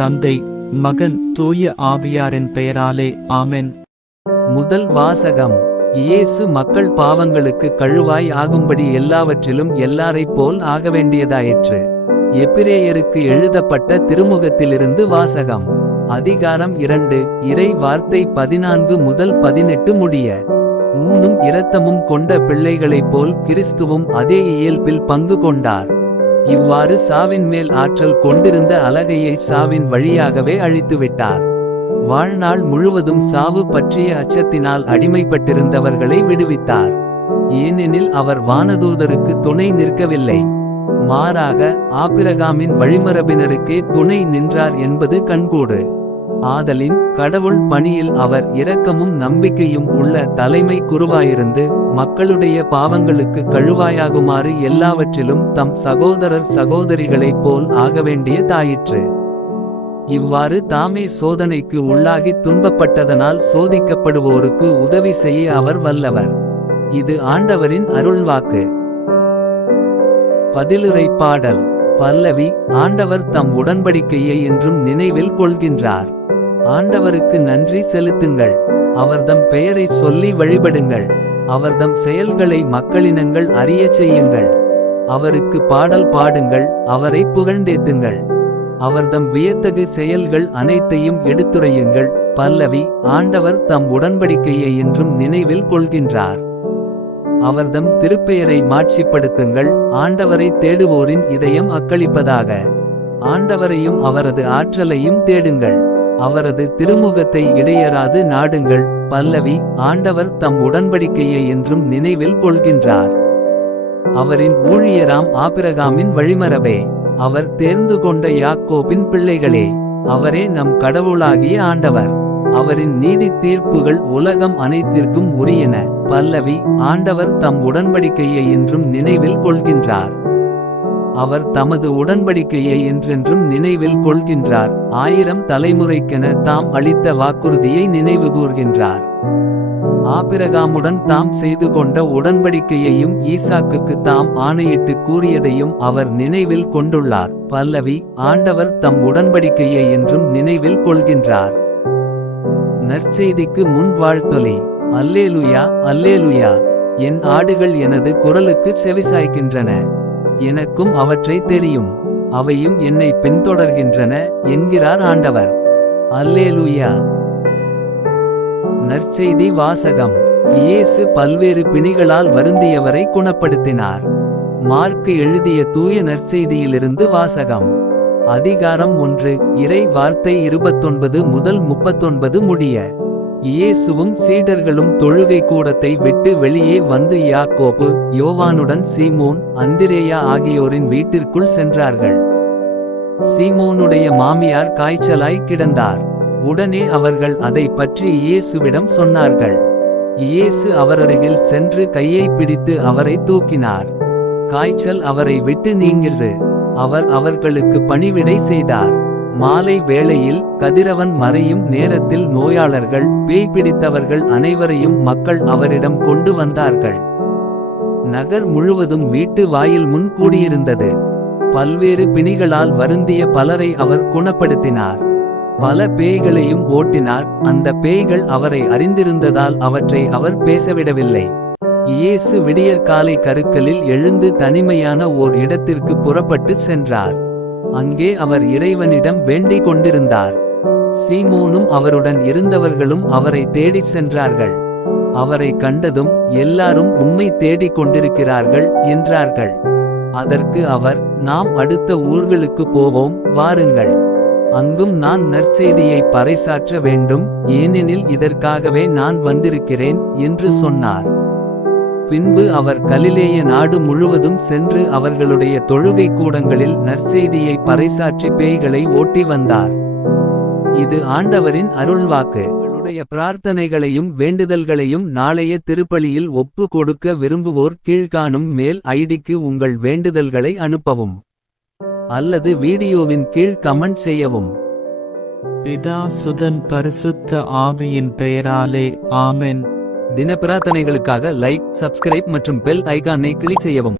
தந்தை, மகன், தூய ஆவியாரின் பெயராலே ஆமென். முதல் வாசகம். இயேசு மக்கள் பாவங்களுக்கு கழுவாய் ஆகும்படி எல்லாவற்றிலும் எல்லாரைப் போல் ஆகவேண்டியதாயிற்று. எபிரேயருக்கு எழுதப்பட்ட திருமுகத்திலிருந்து வாசகம். அதிகாரம் 2. இறை வார்த்தை 14 முதல் 18 முடிய. ஊனும் இரத்தமும் கொண்ட பிள்ளைகளைப் போல் கிறிஸ்துவும் அதே இயல்பில் பங்கு கொண்டார். இவ்வாறு சாவின் மேல் ஆற்றல் கொண்டிருந்த அலகையை சாவின் வழியாகவே அழித்துவிட்டார். வாழ்நாள் முழுவதும் சாவு பற்றிய அச்சத்தினால் அடிமைப்பட்டிருந்தவர்களை விடுவித்தார். ஏனெனில் அவர் வானதூதருக்கு துணை நிற்கவில்லை, மாறாக ஆபிரகாமின் வழிமரபினருக்கே துணை நின்றார் என்பது கண்கூடு. ஆதலின் கடவுள் பணியில் அவர் இரக்கமும் நம்பிக்கையும் உள்ள தலைமை குருவாயிருந்து மக்களுடைய பாவங்களுக்கு கழுவாயாகுமாறு எல்லாவற்றிலும் தம் சகோதரர் சகோதரிகளைப் போல் ஆகவேண்டியதாயிற்று. இவ்வாறு தாமே சோதனைக்கு உள்ளாகி துன்பப்பட்டதனால் சோதிக்கப்படுவோருக்கு உதவி செய்ய அவர் வல்லவர். இது ஆண்டவரின் அருள்வாக்கு. பதிலுரை பாடல். பல்லவி. ஆண்டவர் தம் உடன்படிக்கையை என்றும் நினைவில் கொள்கின்றார். ஆண்டவருக்கு நன்றி செலுத்துங்கள், அவர்தம் பெயரைச் சொல்லி வழிபடுங்கள், அவர்தம் செயல்களை மக்களினங்கள் அறியச் செய்யுங்கள். அவருக்கு பாடல் பாடுங்கள், அவரை புகழ்ந்தேத்துங்கள், அவர்தம் வியத்தகு செயல்கள் அனைத்தையும் எடுத்துரையுங்கள். பல்லவி. ஆண்டவர் தம் உடன்படிக்கையை என்றும் நினைவில் கொள்கின்றார். அவர்தம் திருப்பெயரை மாட்சிப்படுத்துங்கள். ஆண்டவரை தேடுவோரின் இதயம் அக்களிப்பதாக. ஆண்டவரையும் அவரது ஆற்றலையும் தேடுங்கள், அவரது திருமுகத்தை இடையராது நாடுங்கள். பல்லவி. ஆண்டவர் தம் உடன்படிக்கையை என்றும் நினைவில் கொள்கின்றார். அவரின் ஊழியராம் ஆபிரகாமின் வழிமரபே, அவர் தேர்ந்து கொண்ட யாக்கோபின் பிள்ளைகளே, அவரே நம் கடவுளாகிய ஆண்டவர். அவரின் நீதி தீர்ப்புகள் உலகம் அனைத்திற்கும் உரியன. பல்லவி. ஆண்டவர் தம் உடன்படிக்கையை என்றும் நினைவில் கொள்கின்றார். அவர் தமது உடன்படிக்கையை என்றென்றும் நினைவில் கொள்கின்றார். 1000 தலைமுறைக்கென தாம் அளித்த வாக்குறுதியை நினைவுகூர்கின்றார். ஆபிரகாமுடன் தாம் செய்து கொண்ட உடன்படிக்கையையும் ஈசாக்குக்கு தாம் ஆணையிட்டு கூறியதையும் அவர் நினைவில் கொண்டுள்ளார். பல்லவி. ஆண்டவர் தம் உடன்படிக்கையை என்றும் நினைவில் கொள்கின்றார். நற்செய்திக்கு முன் வாழ்த்தொலி. அல்லேலுயா, அல்லேலுயா. என் ஆடுகள் எனது குரலுக்கு செவிசாய்க்கின்றன, எனக்கும் அவற்றை தெரியும், அவையும் என்னை பின்தொடர்கின்றன என்கிறார் ஆண்டவர். அல்லேலுயா. நற்செய்தி வாசகம். இயேசு பல்வேறு பிணிகளால் வருந்தியவரை குணப்படுத்தினார். மார்க்கு எழுதிய தூய நற்செய்தியிலிருந்து வாசகம். அதிகாரம் 1. இறை வார்த்தை 29 முதல் 39 முடிய. இயேசுவும் சீடர்களும் தொழுகை கூடத்தை விட்டு வெளியே வந்து யாக்கோபு, யோவானுடன் சீமோன், அந்திரேயா ஆகியோரின் வீட்டிற்குள் சென்றார்கள். சீமோனுடைய மாமியார் காய்ச்சலாய் கிடந்தார். உடனே அவர்கள் அதை பற்றி இயேசுவிடம் சொன்னார்கள். இயேசு அவரருகில் சென்று கையை பிடித்து அவரை தூக்கினார். காய்ச்சல் அவரை விட்டு நீங்கிற்று. அவர் அவர்களுக்கு பணிவிடை செய்தார். மாலை வேளையில் கதிரவன் மறையும் நேரத்தில் நோயாளர்கள், பேய் பிடித்தவர்கள் அனைவரையும் மக்கள் அவரிடம் கொண்டு வந்தார்கள். நகர் முழுவதும் வீட்டு வாயில் முன் கூடியிருந்தது. பல்வேறு பிணிகளால் வருந்திய பலரை அவர் குணப்படுத்தினார். பல பேய்களையும் ஓட்டினார். அந்த பேய்கள் அவரை அறிந்திருந்ததால் அவற்றை அவர் பேசவிடவில்லை. இயேசு விடியற்காலை கருக்கலில் எழுந்து தனிமையான ஓர் இடத்திற்கு புறப்பட்டு சென்றார். அங்கே அவர் இறைவனிடம் வேண்டிக் கொண்டிருந்தார். சீமோனும் அவருடன் இருந்தவர்களும் அவரை தேடிச் சென்றார்கள். அவரை கண்டதும் எல்லாரும் உம்மை தேடிக் கொண்டிருக்கிறார்கள் என்றார்கள். அதற்கு அவர், நாம் அடுத்த ஊர்களுக்கு போவோம், வாருங்கள், அங்கும் நான் நற்செய்தியை பறைசாற்ற வேண்டும், ஏனெனில் இதற்காகவே நான் வந்திருக்கிறேன் என்று சொன்னார். பின்பு அவர் கலிலேய நாடு முழுவதும் சென்று அவர்களுடைய தொழுகை கூடங்களில் நற்செய்தியை பறைசாற்றி பேய்களை ஓட்டி வந்தார். இது ஆண்டவரின் அருள்வாக்கு. உங்களுடைய பிரார்த்தனைகளையும் வேண்டுதல்களையும் நாளைய திருப்பலியில் ஒப்பு கொடுக்க விரும்புவோர் கீழ்காணும் மெயில் ஐடிக்கு உங்கள் வேண்டுதல்களை அனுப்பவும், அல்லது வீடியோவின் கீழ் கமெண்ட் செய்யவும். பிதா சுதன் பரிசுத்த ஆவியின் பெயராலே ஆமென். தின பிரார்த்தனைகளுக்காக லைக், சப்ஸ்கிரைப் மற்றும் பெல் ஐகானை கிளிக் செய்யவும்.